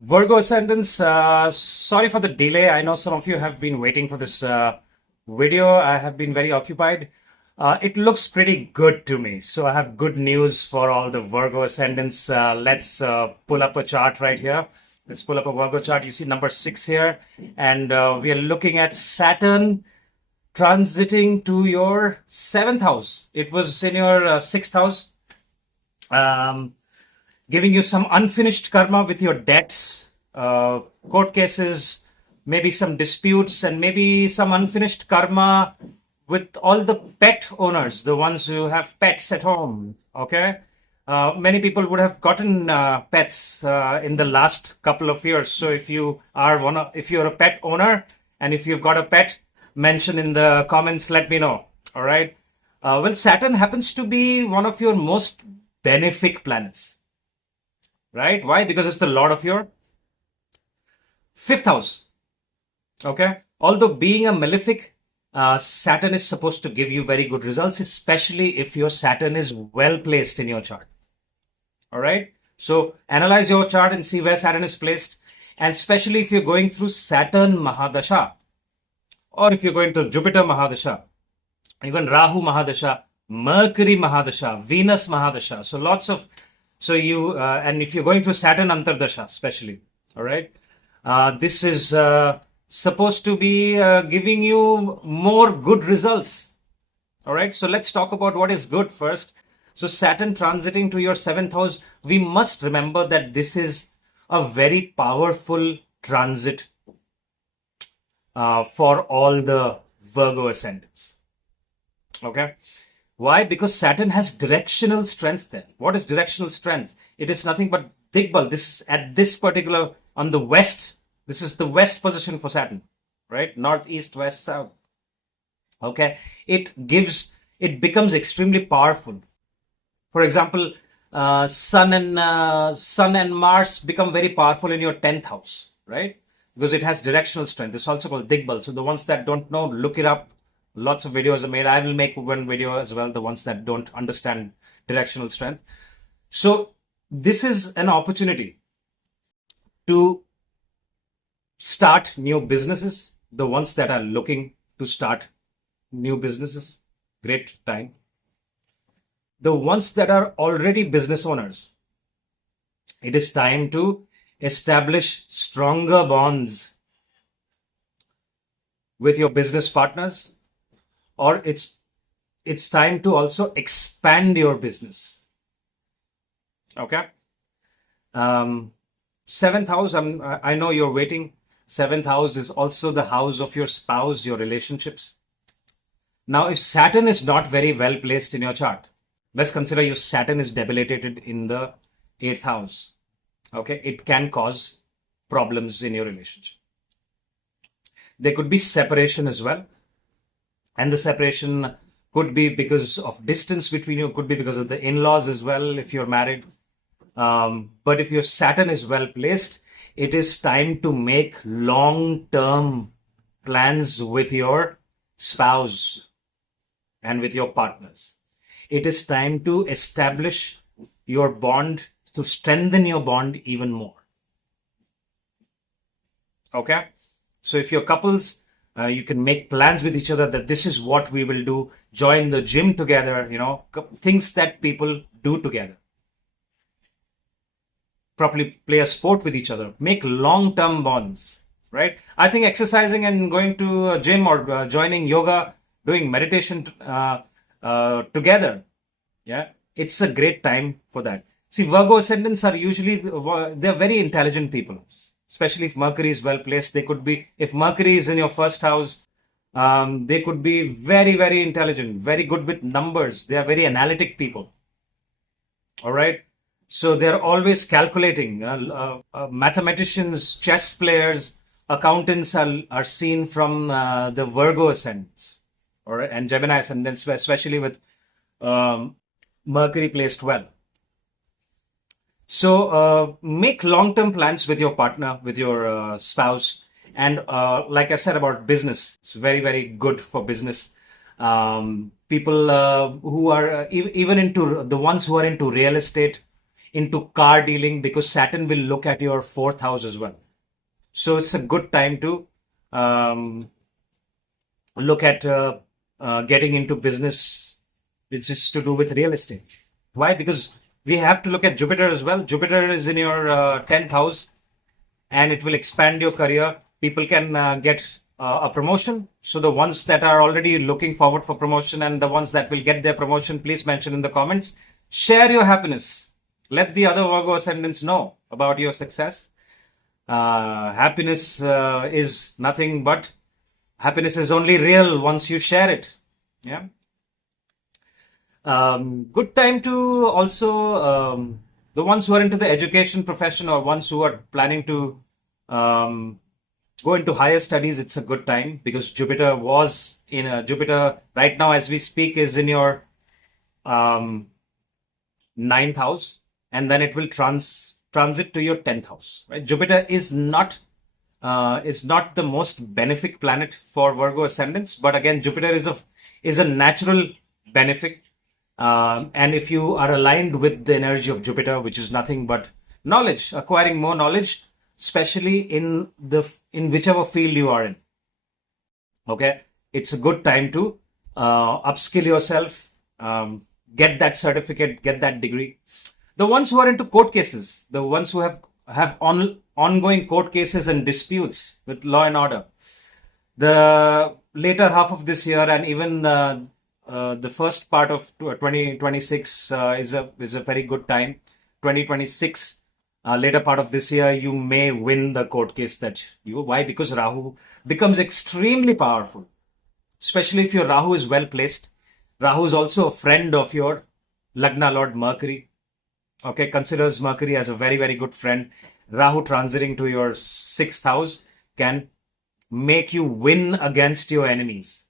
Virgo Ascendants, sorry for the delay. I know some of you have been waiting for this video. I have been very occupied. It looks pretty good to me. So I have good news for all the Virgo Ascendants. Let's pull up a chart right here. Let's pull up a Virgo chart. You see number 6 here. And we are looking at Saturn transiting to your 7th house. It was in your 6th house. Giving you some unfinished karma with your debts, court cases, maybe some disputes, and maybe some unfinished karma with all the pet owners, the ones who have pets at home. Okay, many people would have gotten pets in the last couple of years. So if you are if you're a pet owner and if you've got a pet, mention in the comments. Let me know. All right. Well, Saturn happens to be one of your most benefic planets. Right? Why? Because it's the lord of your 5th house. Okay? Although being a malefic, Saturn is supposed to give you very good results, especially if your Saturn is well placed in your chart. All right? So analyze your chart and see where Saturn is placed. And especially if you're going through Saturn Mahadasha, or if you're going to Jupiter Mahadasha, even Rahu Mahadasha, Mercury Mahadasha, Venus Mahadasha. So lots of and if you're going through Saturn Antardasha, especially, all right, this is supposed to be giving you more good results. All right, so let's talk about what is good first. So Saturn transiting to your 7th house, we must remember that this is a very powerful transit for all the Virgo ascendants. Okay. Why? Because Saturn has directional strength there. What is directional strength? It is nothing but Digbal. This is at this particular, on the west. This is the west position for Saturn, right? North, east, west, south. Okay. It becomes extremely powerful. For example, Sun and Mars become very powerful in your 10th house, right? Because it has directional strength. It's also called Digbal. So the ones that don't know, look it up. Lots of videos are made. I will make one video as well, the ones that don't understand directional strength. So this is an opportunity to start new businesses. The ones that are looking to start new businesses, great time. The ones that are already business owners, it is time to establish stronger bonds with your business partners. Or it's time to also expand your business. Okay. 7th house, I know you're waiting. 7th house is also the house of your spouse, your relationships. Now, if Saturn is not very well placed in your chart, let's consider your Saturn is debilitated in the 8th house. Okay, it can cause problems in your relationship. There could be separation as well. And the separation could be because of distance between you, could be because of the in-laws as well if you're married. But if your Saturn is well placed, it is time to make long-term plans with your spouse and with your partners. It is time to establish your bond, to strengthen your bond even more. Okay? So if you're couples, you can make plans with each other that this is what we will do. Join the gym together, things that people do together. Properly play a sport with each other. Make long-term bonds, right? I think exercising and going to a gym or joining yoga, doing meditation together, yeah, it's a great time for that. See, Virgo ascendants are usually, they're very intelligent people. Especially if Mercury is well placed, if Mercury is in your 1st house, they could be very, very intelligent, very good with numbers. They are very analytic people. All right. So they're always calculating. Mathematicians, chess players, accountants are seen from the Virgo ascendants, all right, and Gemini ascendants, especially with Mercury placed well. So make long-term plans with your partner, with your spouse. And like I said about business, it's very, very good for business. People who are even into the ones who are into real estate, into car dealing, because Saturn will look at your fourth house as well. So it's a good time to look at getting into business, which is to do with real estate. Why? Because we have to look at Jupiter as well. Jupiter is in your 10th house, and it will expand your career. People can get a promotion. So the ones that are already looking forward for promotion and the ones that will get their promotion, please mention in the comments. Share your happiness. Let the other Virgo ascendants know about your success. Happiness is nothing but happiness is only real once you share it. Yeah. Good time to also the ones who are into the education profession or ones who are planning to go into higher studies. It's a good time because Jupiter was in Jupiter right now as we speak is in your ninth house, and then it will transit to your 10th house. Right? Jupiter is not the most benefic planet for Virgo ascendants, but again, Jupiter is a natural benefic. And if you are aligned with the energy of Jupiter, which is nothing but knowledge, acquiring more knowledge, especially in whichever field you are in. Okay, it's a good time to upskill yourself, get that certificate, get that degree. The ones who are into court cases, the ones who have ongoing court cases and disputes with law and order, the later half of this year and even the first part of 2026 is a very good time. 2026, later part of this year, you may win the court case that you. Why? Because Rahu becomes extremely powerful, especially if your Rahu is well placed. Rahu is also a friend of your Lagna Lord Mercury. Okay, considers Mercury as a very, very good friend. Rahu transiting to your 6th house can make you win against your enemies.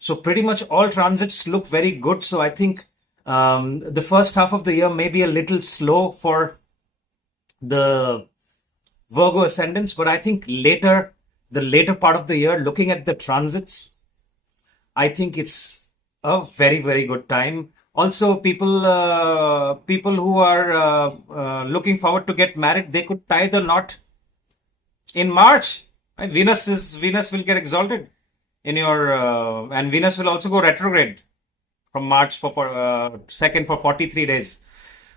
So pretty much all transits look very good. So I think the first half of the year may be a little slow for the Virgo ascendants, but I think the later part of the year, looking at the transits, I think it's a very, very good time. Also, people who are looking forward to get married, they could tie the knot in March. Right? Venus will get exalted in your and Venus will also go retrograde from March for 2nd for 43 days.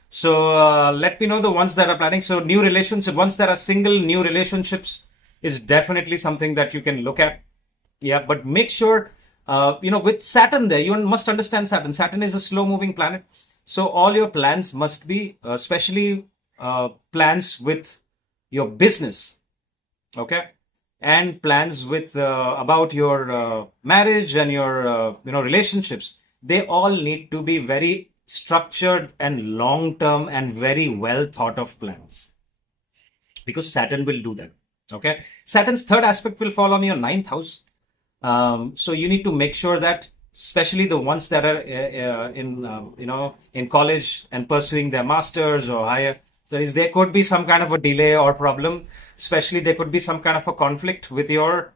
So let me know the ones that are planning. So new relationships, ones that are single, new relationships is definitely something that you can look at. Yeah, but make sure with Saturn there, you must understand Saturn. Saturn is a slow-moving planet, so all your plans must be, especially plans with your business, okay, and plans with about your marriage and your relationships. They all need to be very structured and long-term and very well thought of plans, because Saturn will do that. Okay, Saturn's third aspect will fall on your 9th house. So you need to make sure that, especially the ones that are in college and pursuing their masters or higher studies, there could be some kind of a delay or problem. Especially there could be some kind of a conflict with your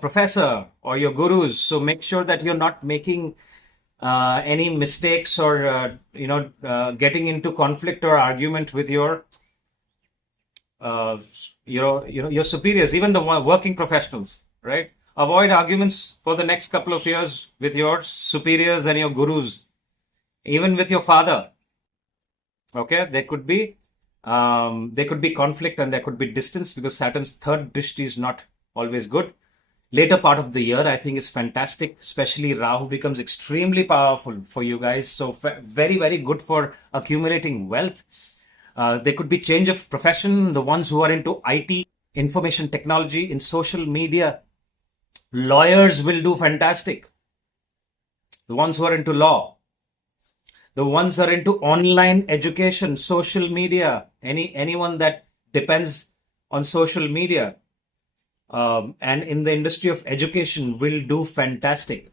professor or your gurus. So make sure that you're not making any mistakes or getting into conflict or argument with your superiors, even the working professionals, right? Avoid arguments for the next couple of years with your superiors and your gurus, even with your father. Okay, there could be conflict and there could be distance, because Saturn's third drishti is not always good. Later part of the year, I think, is fantastic. Especially Rahu becomes extremely powerful for you guys. So very, very good for accumulating wealth. There could be change of profession. The ones who are into IT, information technology, in social media, lawyers will do fantastic. The ones who are into law, the ones who are into online education, social media, anyone that depends on social media, and in the industry of education will do fantastic.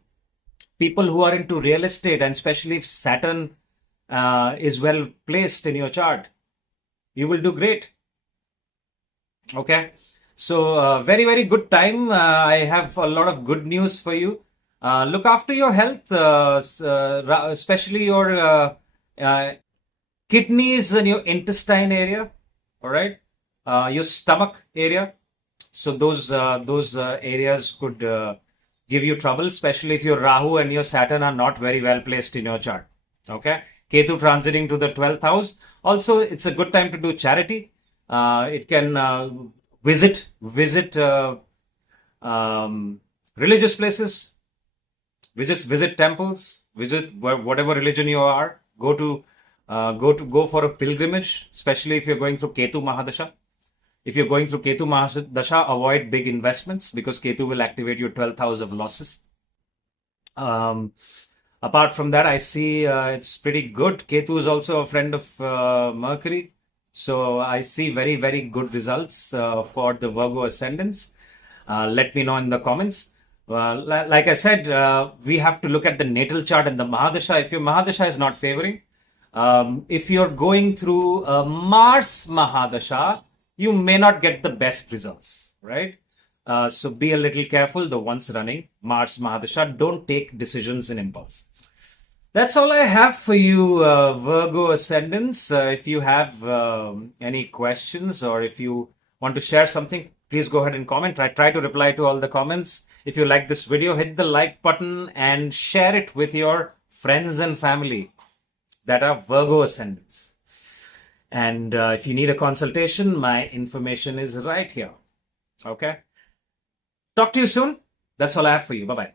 People who are into real estate, and especially if Saturn is well placed in your chart, you will do great. Okay, so very, very good time. I have a lot of good news for you. Look after your health, especially your kidneys and your intestine area. All right, your stomach area. So those areas could give you trouble, especially if your Rahu and your Saturn are not very well placed in your chart. Okay, Ketu transiting to the 12th house. Also, it's a good time to do charity. It can visit religious places, visit temples, visit whatever religion you are. Go for a pilgrimage, especially if you're going through Ketu Mahadasha. If you're going through Ketu Mahadasha, avoid big investments because Ketu will activate your 12th house of losses. Apart from that, I see it's pretty good. Ketu is also a friend of Mercury. So I see very, very good results for the Virgo ascendants. Let me know in the comments. Like I said, we have to look at the natal chart and the Mahadasha. If your Mahadasha is not favoring, if you're going through Mars Mahadasha, you may not get the best results, right? So be a little careful. The ones running Mars Mahadasha, don't take decisions in impulse. That's all I have for you, Virgo ascendants. If you have any questions or if you want to share something, please go ahead and comment. I try to reply to all the comments. If you like this video, hit the like button and share it with your friends and family that are Virgo ascendants. And if you need a consultation, my information is right here. Okay. Talk to you soon. That's all I have for you. Bye-bye.